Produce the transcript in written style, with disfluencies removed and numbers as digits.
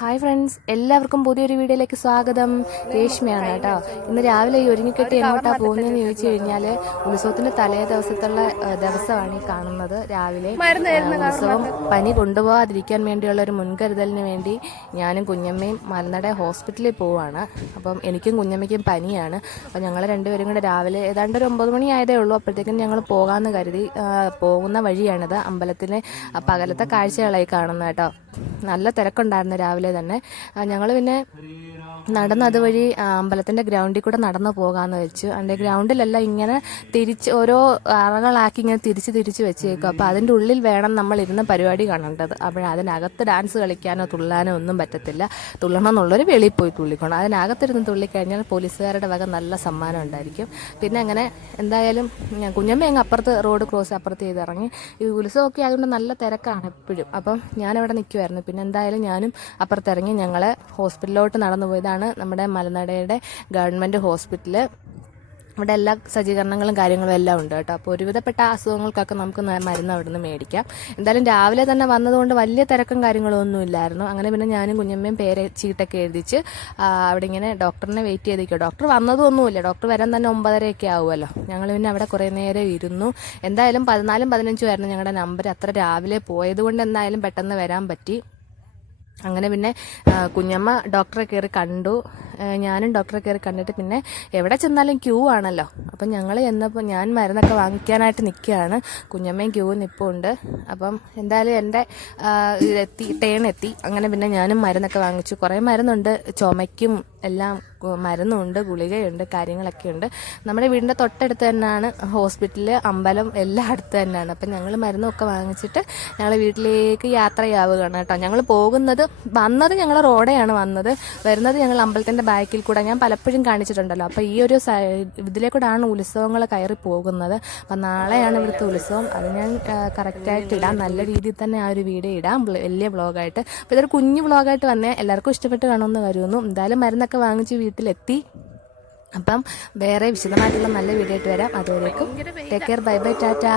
Hi friends, എല്ലാവർക്കും പുതിയൊരു വീഡിയോയിലേക്ക് സ്വാഗതം. രേഷ്മയാണ് കേട്ടോ. ഇന്ന് രാവിലെ ഈ ഒരുങ്ങിക്കെട്ടി എങ്ങോട്ടാ പോകുന്നതെന്ന് ചോദിച്ചു കഴിഞ്ഞാൽ ഉത്സവത്തിന്റെ തലേ ദിവസമാണ് ഈ കാണുന്നത്. രാവിലെ ഉത്സവം പനി കൊണ്ടുപോകാതിരിക്കാൻ വേണ്ടിയുള്ള ഒരു മുൻകരുതലിന് വേണ്ടി ഞാനും കുഞ്ഞമ്മയും മലനട ഹോസ്പിറ്റലിൽ പോവാണ്. അപ്പം എനിക്കും കുഞ്ഞമ്മയ്ക്കും പനിയാണ്. അപ്പം ഞങ്ങൾ രണ്ടുപേരും കൂടെ രാവിലെ ഏതാണ്ട് ഒരു 9 മണി ആയതേ ഉള്ളൂ. അപ്പോഴത്തേക്കും ഞങ്ങൾ പോകാമെന്ന് കരുതി പോകുന്ന വഴിയാണിത്. അമ്പലത്തിലെ പകലത്തെ കാഴ്ചകളായി കാണുന്നത് കേട്ടോ. നല്ല തിരക്കുണ്ടായിരുന്നു രാവിലെ തന്നെ. ഞങ്ങൾ പിന്നെ നടന്ന് അതുവഴി അമ്പലത്തിന്റെ ഗ്രൗണ്ടിൽ കൂടെ നടന്നു പോകാമെന്ന് വെച്ചു. അതിന്റെ ഗ്രൗണ്ടിലല്ല, ഇങ്ങനെ തിരിച്ച് ഓരോ അറകളാക്കി ഇങ്ങനെ തിരിച്ച് വെച്ചേക്കും. അപ്പോൾ അതിൻ്റെ ഉള്ളിൽ വേണം നമ്മൾ ഇരുന്ന പരിപാടി കാണേണ്ടത്. അപ്പോൾ അതിനകത്ത് ഡാൻസ് കളിക്കാനോ തുള്ളാനോ ഒന്നും പറ്റത്തില്ല. തുള്ളണം എന്നുള്ളൊരു വെളിയിൽ പോയി തുള്ളിക്കണം. അതിനകത്തിരുന്ന് തുള്ളിക്കഴിഞ്ഞാൽ പോലീസുകാരുടെ വക നല്ല സമ്മാനം ഉണ്ടായിരിക്കും. പിന്നെ അങ്ങനെ എന്തായാലും കുഞ്ഞമ്മ അങ്ങ് അപ്പുറത്ത് റോഡ് ക്രോസ് അപ്പുറത്ത് ചെയ്ത് ഇറങ്ങി. ഈ ഉത്സവമൊക്കെ ആയതുകൊണ്ട് നല്ല തിരക്കാണ് എപ്പോഴും. അപ്പം ഞാനവിടെ നിൽക്കുമായിരുന്നു. പിന്നെ എന്തായാലും ഞാനും അപ്പുറത്തിറങ്ങി ഞങ്ങൾ ഹോസ്പിറ്റലിലോട്ട് നടന്നു പോയതാണ്. നമ്മുടെ മലനടയുടെ ഗവൺമെൻറ് ഹോസ്പിറ്റല്. ഇവിടെ എല്ലാ സജ്ജീകരണങ്ങളും കാര്യങ്ങളും എല്ലാം ഉണ്ട് കേട്ടോ. അപ്പോൾ ഒരുവിധപ്പെട്ട അസുഖങ്ങൾക്കൊക്കെ നമുക്ക് മരുന്ന് അവിടെ നിന്ന് മേടിക്കാം. എന്തായാലും രാവിലെ തന്നെ വന്നതുകൊണ്ട് വലിയ തിരക്കും കാര്യങ്ങളും ഒന്നും ഇല്ലായിരുന്നു. അങ്ങനെ പിന്നെ ഞാനും കുഞ്ഞമ്മയും പേര് ചീട്ടൊക്കെ എഴുതിച്ച് അവിടെ ഇങ്ങനെ ഡോക്ടറിനെ വെയിറ്റ് ചെയ്തിരിക്കും. ഡോക്ടർ വന്നതൊന്നുമില്ല. ഡോക്ടർ വരാൻ തന്നെ 9:30 ആവുമല്ലോ. ഞങ്ങൾ പിന്നെ അവിടെ കുറേ നേരം ഇരുന്നു. എന്തായാലും 14-15 ആയിരുന്നു ഞങ്ങളുടെ നമ്പർ. അത്ര രാവിലെ പോയതുകൊണ്ട് എന്തായാലും പെട്ടെന്ന് വരാൻ പറ്റി. അങ്ങനെ പിന്നെ കുഞ്ഞമ്മ ഡോക്ടറെ കയറി കണ്ടു. ഞാനും ഡോക്ടറെ കയറി കണ്ടിട്ട് പിന്നെ എവിടെ ചെന്നാലും ക്യൂ ആണല്ലോ. അപ്പം ഞങ്ങൾ ചെന്നപ്പോൾ ഞാൻ മരുന്നൊക്കെ വാങ്ങിക്കാനായിട്ട് നിൽക്കുകയാണ്. കുഞ്ഞമ്മയും ക്യൂ നിൽപ്പുണ്ട്. അപ്പം എന്തായാലും എൻ്റെ ടേണെത്തി. അങ്ങനെ പിന്നെ ഞാനും മരുന്നൊക്കെ വാങ്ങിച്ചു. കുറേ മരുന്നുണ്ട്, ചുമയ്ക്കും എല്ലാം മരുന്നുണ്ട്, ഗുളികയുണ്ട്, കാര്യങ്ങളൊക്കെ ഉണ്ട്. നമ്മുടെ വീടിൻ്റെ തൊട്ടടുത്ത് തന്നെയാണ് ഹോസ്പിറ്റല്, അമ്പലം എല്ലാം അടുത്ത് തന്നെയാണ്. അപ്പം ഞങ്ങൾ മരുന്നൊക്കെ വാങ്ങിച്ചിട്ട് ഞങ്ങൾ വീട്ടിലേക്ക് യാത്രയാവുകയാണ് കേട്ടോ. ഞങ്ങൾ വന്നത് ഞങ്ങൾ റോഡെയാണ് വന്നത്. വരുന്നത് ഞങ്ങൾ അമ്പലത്തിൻ്റെ ബാക്കിൽ കൂടെ. ഞാൻ പലപ്പോഴും കാണിച്ചിട്ടുണ്ടല്ലോ. അപ്പോൾ ഈ ഒരു ഇതിലേക്കൂടാണ് ഉത്സവങ്ങൾ കയറി പോകുന്നത്. അപ്പം നാളെയാണ് ഇവിടുത്തെ ഉത്സവം. അത് ഞാൻ കറക്റ്റായിട്ട് ഇടാം. നല്ല രീതിയിൽ തന്നെ ആ ഒരു വീഡിയോ ഇടാം, വലിയ വ്ളോഗായിട്ട്. അപ്പോൾ ഇതൊരു കുഞ്ഞു വ്ളോഗായിട്ട് വന്നേ. എല്ലാവർക്കും ഇഷ്ടപ്പെട്ട് കാണുമെന്ന് കരുതുന്നു. എന്തായാലും മരുന്നൊക്കെ വാങ്ങിച്ച് വീട്ടിലെത്തി. അപ്പം വേറെ വിശദമായിട്ടുള്ള നല്ല വീഡിയോ ആയിട്ട് വരാം. അതുവരേക്കും take care, bye bye, Tata.